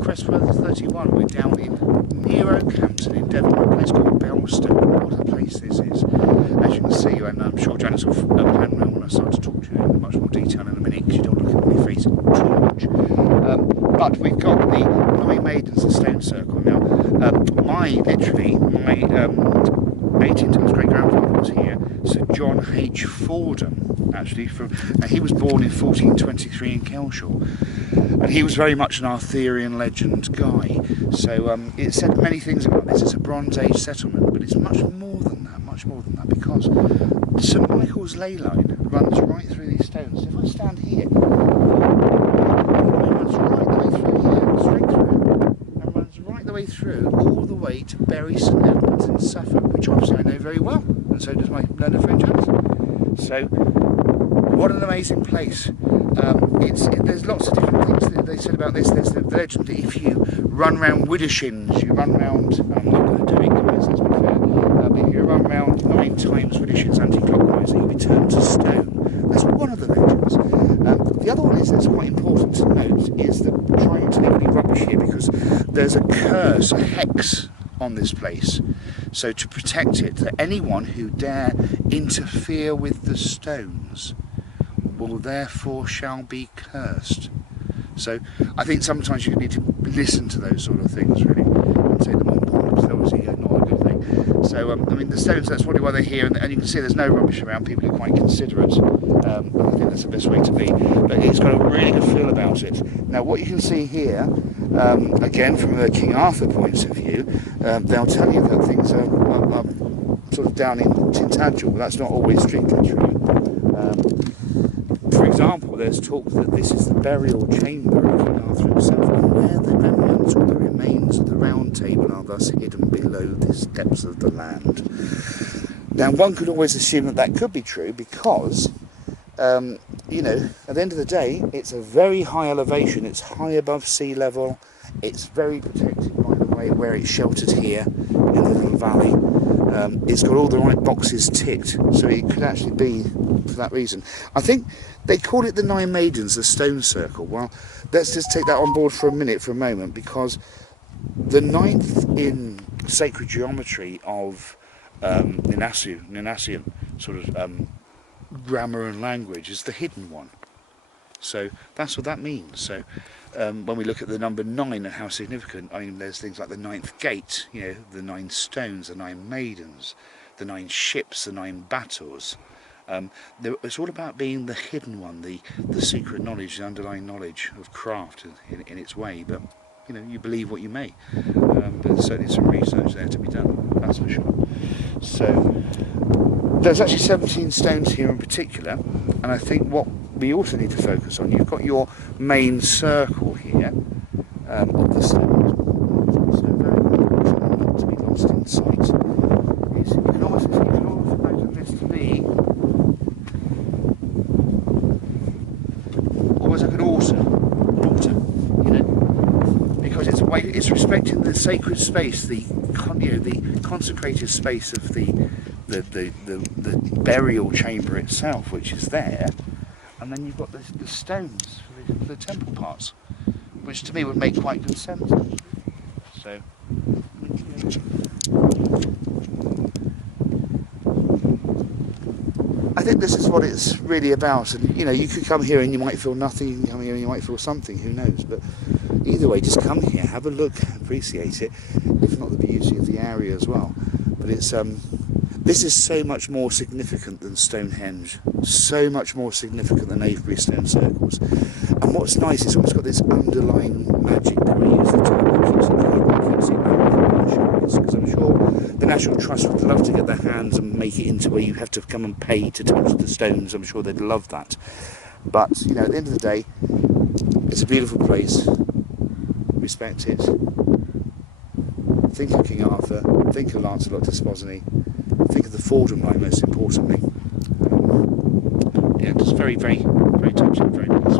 Crestworth 31, we're down in near Oakhampton in Devon, a place called Belstone. What a place this is. As you can see, and I'm sure Janice will plan around when I start to talk to you in much more detail in a minute, because you don't look at my face too much. But we've got the Nine Maidens, the Stone Circle. Now, my 18th great-grandfather was here, Sir John H. Fordham, actually. He was born in 1423 in Kelshaw. And he was very much an Arthurian legend guy. So it said many things about this. It's a Bronze Age settlement, but it's much more than that, because St Michael's ley line runs right through these stones. If I stand here, it runs right the way through here, straight through, and runs right the way through, all the way to Bury St Edmunds in Suffolk, which obviously I know very well, and so does my learned friend Janice. So, what an amazing place. There's lots of different things that they said about this. There's the legend that if you run round Widdershins, you run round, I'm not going to do it guys, let's be fair, but if you run round 9 times Widdershins anti-clockwise, you'll be turned to stone. That's one of the legends. The other one that's quite important to note is that, trying not to leave any rubbish here, because there's a curse, a hex on this place. So to protect it, that anyone who dare interfere with the stones will therefore shall be cursed. So I think sometimes you need to listen to those sort of things, really, and take them on board, because they're obviously not a good thing. So I mean, the stones, that's probably why they're here, and you can see there's no rubbish around. People are quite considerate. I think that's the best way to be, but it's got a really good feel about it. Now what you can see here, again from the King Arthur point of view, they'll tell you that things are sort of down in Tintagel, but that's not always strictly true. For example, there's talk that this is the burial chamber of King Arthur himself, and where the remnants or the remains of the Round Table are thus hidden below the depths of the land. Now, one could always assume that that could be true, because, you know, at the end of the day, it's a very high elevation, it's high above sea level, it's very protected by the way where it's sheltered here in the little valley. It's got all the right boxes ticked, so it could actually be for that reason. I think they call it the Nine Maidens, the Stone Circle. Well, let's just take that on board for a moment, because the 9th in sacred geometry of Ninasian sort of grammar and language is the hidden one. So that's what that means. So when we look at the number 9 and how significant, I mean, there's things like the 9th gate, you know, the 9 stones, the 9 maidens, the 9 ships, the 9 battles. It's all about being the hidden one, the secret knowledge, the underlying knowledge of craft in its way. But you know, you believe what you may. But there's certainly some research there to be done, that's for sure. So there's actually 17 stones here in particular, and I think what we also need to focus on, you've got your main circle here of the stones. So very important not to be lost in sight. You can also imagine this to be almost like an altar, you know, because it's respecting the sacred space, the consecrated space of the burial chamber itself, which is there, and then you've got the stones for the temple parts, which to me would make quite good sense. So, I think this is what it's really about. And you know, you could come here and you might feel nothing, you can come here and you might feel something, who knows, but either way, just come here, have a look, appreciate it, if not the beauty of the area as well. But it's this is so much more significant than Stonehenge, so much more significant than Avebury Stone Circles. And what's nice, it's almost got this underlying magic that we use the term that keeps it hidden, because I'm sure the National Trust would love to get their hands and make it into where you have to come and pay to touch the stones. I'm sure they'd love that. But, you know, at the end of the day, it's a beautiful place. Respect it. Think of King Arthur, think of Lancelot de Sposony, think of the Fordham line most importantly. Yeah, just very, very, very touching, very nice.